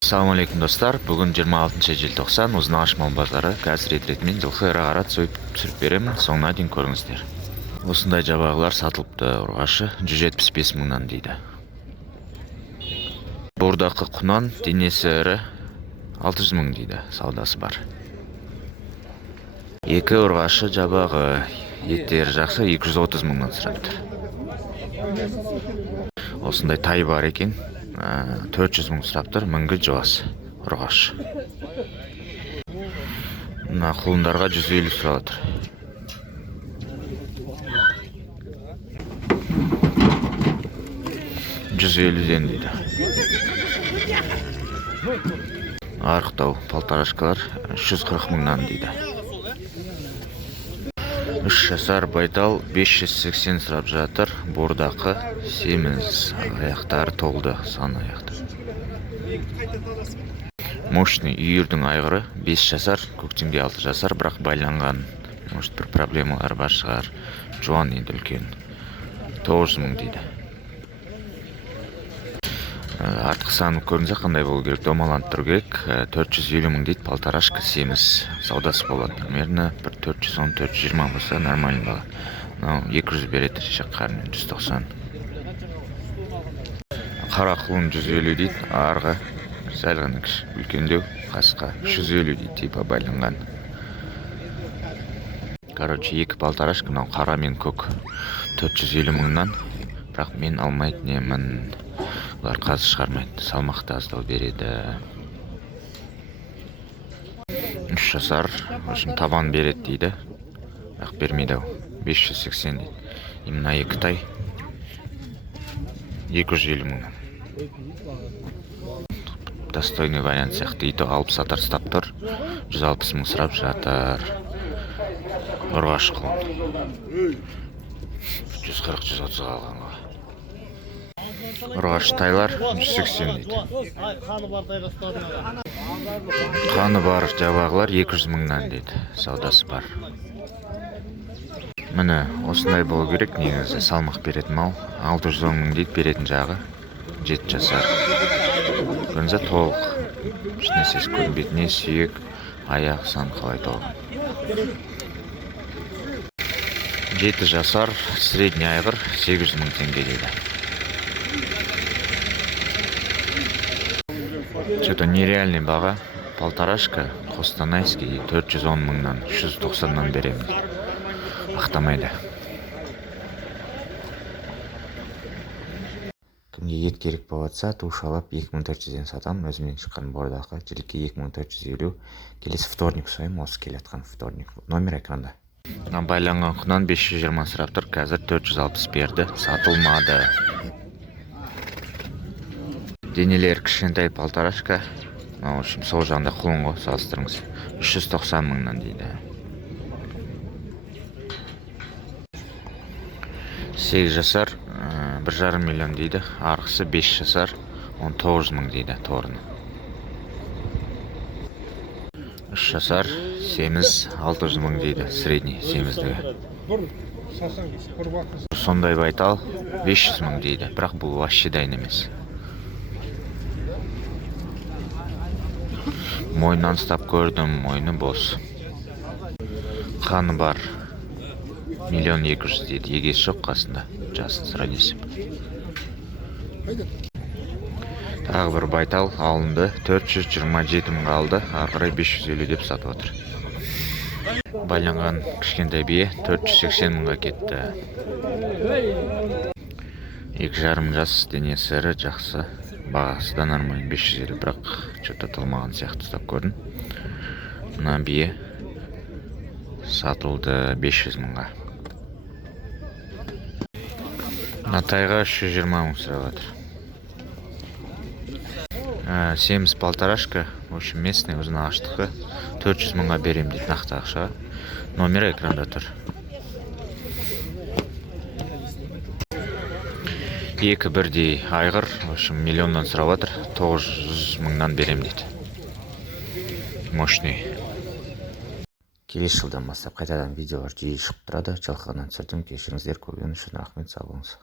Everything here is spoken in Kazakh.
Assalamu alaikum достар. Бүгін 26 желтоқсан Ұзынағаш мал базары. Қазір ретретмен жылқы ірі қара түсіріп беремін. Соңына дейін көріңіздер. Осындай жабағылар сатылыпты. Ұрғашы 175 мыңнан дейді. Бордақы құнан денесі ірі 600 мың дейді. Саудасы бар. Екі ұрғашы жабағы еттері жақсы 230 мыңнан сұрапты. Осындай тай бар екен. 400 мың сұраптыр, мінгі жуас ұрғаш. Мына құлындарға 150 сұратыр. $150 дейді. Арықтау палтарашкалар 340 мыңнан дейді. 3 жасар байтал 580 сұрап жатыр. Бордақы семіз, аяқтары толды, сан аяқты. Мощный үйірдің айғыры 5 жасар, көктемге 6 жасар, бірақ байланған. Может, бір проблемалар бар шығар. Жуан енді үлкен. 900 мың дейді. Артқы саны көрінсе қандай болу керек? Домаланып тұру керек. 450 мың дейді. Палтарашка семіз саудасы болады. Примерно 410-420 болса нормально болады. 200 береді шаққармен 190. Қара құлын 150 дейді. Арғы сәл ғана үлкендеу қасқа 350 дейді. Типа байланған. Короче, екі палтарашка, мынау қара мен көк 450 мыңнан. Бірақ мен алмайтын емін. Олар қазы шығармайды, салмақты аздау береді. 3 жасар, үшін табан береді дейді. Бірақ бермейді ау, 580 дейді. Именно екі тай 250 мыңнан. Достойный вариант сияқты. Ито 60 сатар ұстап тұр, 160 мың сұрап жатыр. Ұрғаш құлын 140-130 қалғанға. Ұрғаш тайлар 180 дейді. Қаны бар жабағылар 200 мыңнан дейді. Саудасы бар. Міне осындай болу керек. Негізі салмақ беретін мал 610 мың дейді. Беретін жағы 7 жасар. Көрінсе толық. Ешнәрсесі көрінбейді. Не сүйек, аяқ сан қалай толық. 7 жасар, средний айғыр 800 мың теңге дейді. Что-то нереальный баға. Полторашка, Костанайский 410 мыңнан, 390-нан беремін. Ақтамайды. Кімге ет керек болатса, тушалап 2400-ден сатам. Өзімнен шыққан бордақы. Жілікке 2450. Келесі вторник сойым, осы келетқан вторник. Номер экранда. Байланған құнан 520 сұраптыр. Қазір 460 берді. Сатылмады. Денелер кішкентай палтарашка. В общем, сол жағында құлын ғой, салыстырыңыз. 390 мыңнан дейді. 8 жасар, 1,5 миллион дейді. Арғысы 5 жасар, 19 мың дейді торыны. 3 жасар, семіз, 600 мың дейді. Средний семіздігі. Сондай байтал 500 мың дейді. Бірақ бұл вообще дайын емес. Мойнан ұстап көрдім, мойны бос. Қаны бар 1 200 000 дейді. Егесі жоқ қасында. Жасын сұрайдесіп. Тағы бір байтал алынды. 427 мың қалды. Арқырай 550 деп сатып отыр. Байланған кішкентай бие 480 мыңға кетті. 2,5 жас денесі ірі жақсы. Бағасы да нормально 550, бірақ что-то тылмаған сияқты ұстап көрдім. Мына бие сатылды 500 мыңға. Мына тайға 320 мың сұрап жатыр. Семіз палтарашка, в общем, местный Ұзынағаштікі 400 мыңға берем дейді нақты ақша. Номері экранда тұр. Екі бірдей айғыр, в общем, миллионнан сұрап жатыр. 900 мыңнан берем дейді. Мощный. Келесі жылдан бастап қайтадан видеолар жиі шығып тұрады. Жалқыған түсірдім, кешіріңіздер, көрген үшін рахмет, сау болыңыз.